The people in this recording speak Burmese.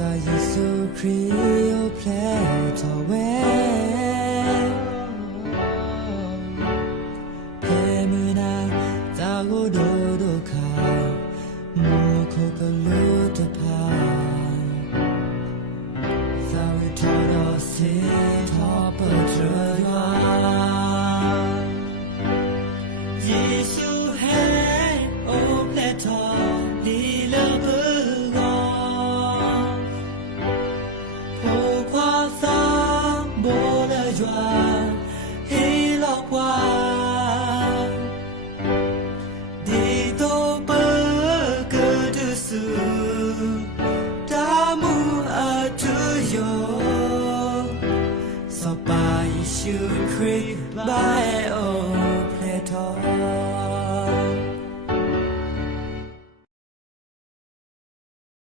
သာယေရှုခရစ်ကိုဖလဲတော်ဝဲဖဲမနာသာကိုဒိုဒိုခါမိုးခိုကလူတဖာသာဝေထော်တော်စေထော်ပတ်ရရွာယေရှုဟဲအိုဖလဲတော်ဒီလဘชื่อคริสต์ by โอเพลทอ